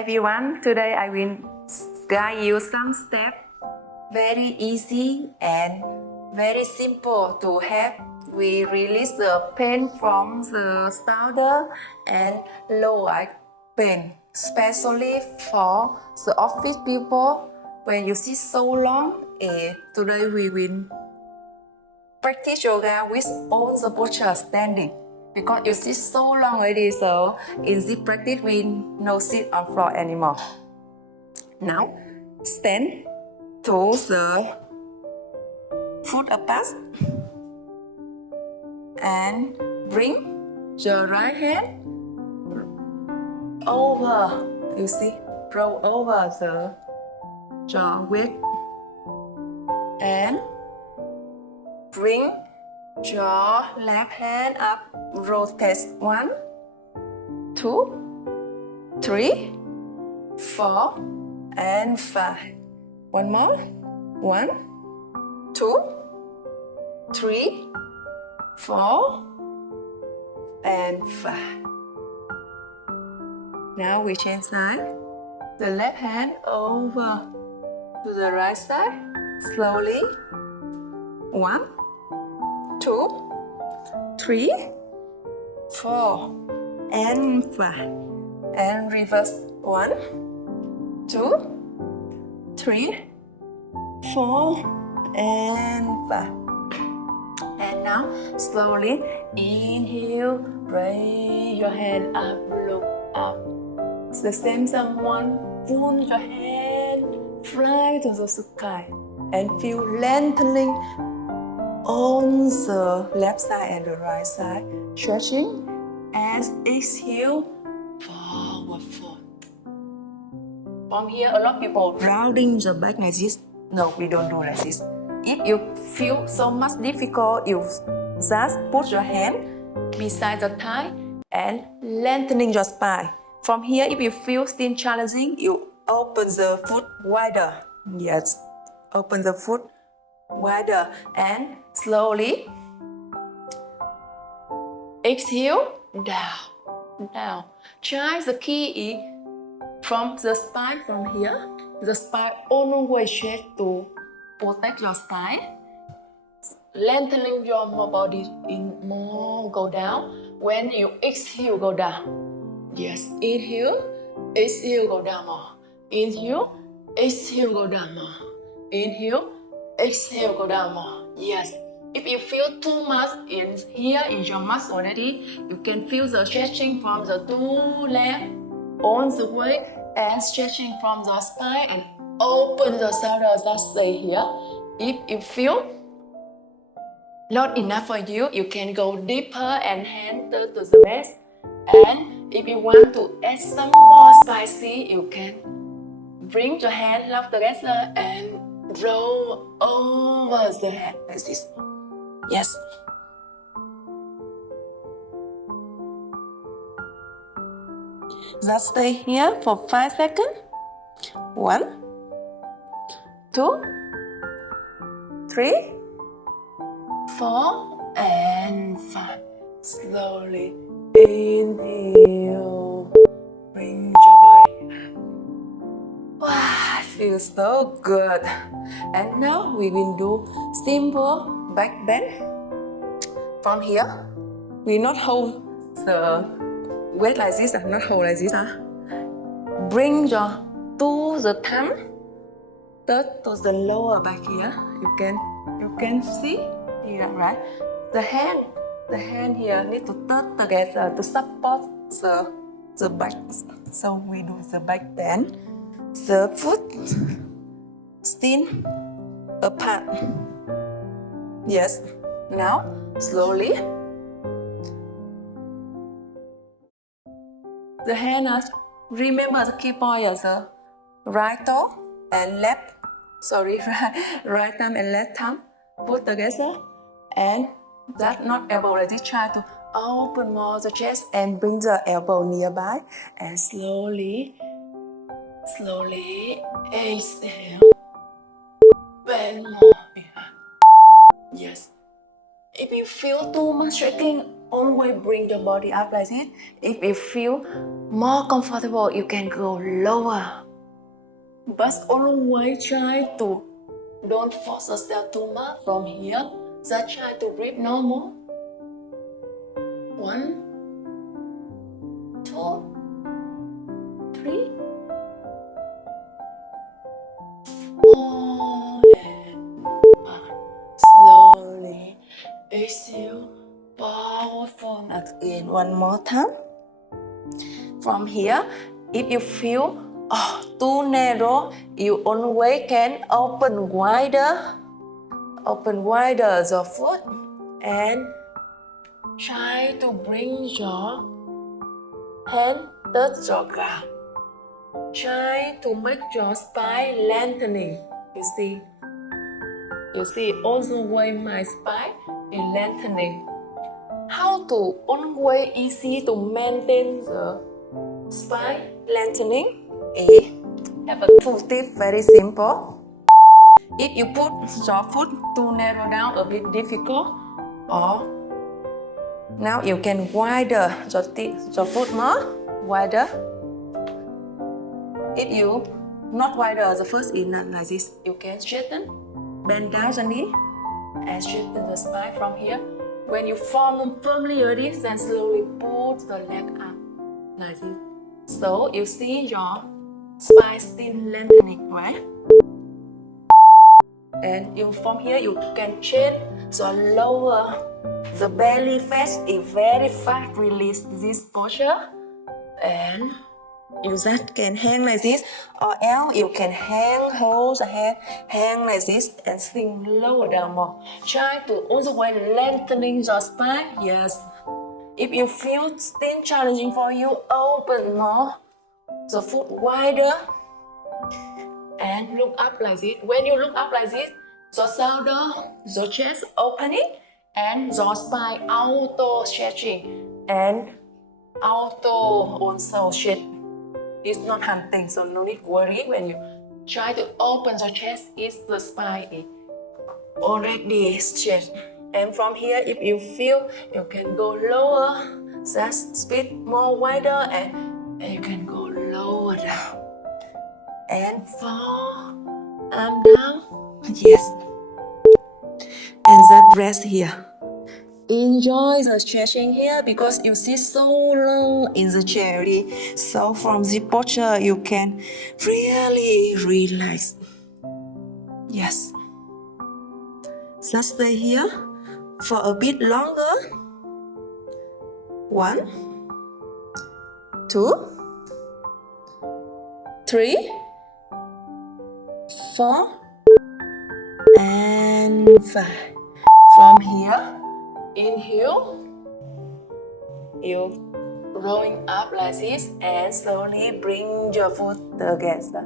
everyone, today I will guide you some steps, very easy and very simple to help we release the pain from the shoulder and lower pain, especially for the office people when you sit so long. Today we will practice yoga with all the posture standing. Because you sit so long already, so in this practice we no sit on floor anymore. Now, stand to the foot apart and bring your right hand over. You see, roll over your weight and bring your left hand up, rotate 1, 2, 3, 4, and 5. One more. 1, 2, 3, 4, and 5. Now we change side. The left hand over to the right side. Slowly. 1, 2, 3, 4, and 5. And reverse. 1, 2, 3, 4, and 5. And now slowly inhale, raise your hand up, look up. It's the same someone pull your hand, fly to the sky, and feel lengthening on the left side and the right side, stretching as exhale, forward fold. From here, a lot of people rounding the back like this. No, we don't do like this. If you feel so much difficult, you just put your hand beside the thigh and lengthening your spine. From here, if you feel still challenging, you open the foot wider. Yes, open the foot wider and slowly exhale, down. Try the key is from the spine from here. The spine always stretch to protect your spine. Lengthening your body in more, go down. When you exhale, go down. Yes, inhale, exhale, go down more. Inhale, exhale, go down more. Inhale, exhale, go down more. Yes. If you feel too much in here in your muscle already, you can feel the stretching from the two legs on the way and stretching from the spine and open the shoulders. Just stay here. If you feel not enough for you, you can go deeper and hand to the waist. And if you want to add some more spicy, you can bring your hand love together and roll over the head like this. Yes. Just stay here for 5 seconds. 1, 2, 3, 4, and 5. Slowly inhale. Bring your body. Wow, feels so good. And now we will do simple back bend. From here, we not hold the weight like this, not hold like this. Bring your to the thumb, touch to the lower back here. You can see here, right? The hand here need to touch together to support the back. So we do the back bend. The foot still apart. Yes. Now slowly. The hand remember the key point is the right toe and left. Right thumb and left thumb put together and that not elbow like this. Try to open more the chest and bring the elbow nearby and slowly exhale. Bend more. Yes. If you feel too much stretching always bring your body up like this. If you feel more comfortable, you can go lower. But always try to don't force yourself too much from here. Just try to breathe normal. 1, 2, 3, 4, and 1. Slowly exhale. Powerful. Again, one more time. From here, if you feel too narrow, you always can open wider your foot and try to bring your hand touch your ground. Try to make your spine lengthening. You see all the way my spine is lengthening. How to always easy to maintain the spine lengthening? Have a 2 tip, very simple. If you put your foot too narrow down, a bit difficult, or now you can wider your foot more, wider. If you not wider, the first is not like this, you can straighten, bend down the knee, and straighten the spine from here. When you form firmly your this, then slowly put the leg up like this. So you see your spine still lengthening, right? And from here you can change the lower, the belly fat is very fast release this posture, and you just can hang like this, or else you can hold the hand, hang like this and sink lower down more. Try to also lengthening your spine. Yes. If you feel still challenging for you, open more the foot wider and look up like this. When you look up like this, your shoulder, your chest opening, and your spine auto stretching and auto also stretch. It's not hunting, so no need worry when you try to open your chest. It's the spine is already stretched. And from here, if you feel, you can go lower, just speed more wider, and you can go lower down. And fall, arm down, yes. And that rest here. Enjoy the stretching here because you sit so long in the chair. So from the posture, you can really relax. Yes. Just stay here for a bit longer. 1, 2, 3, 4, and 5. From here, inhale, you rolling up like this and slowly bring your foot together.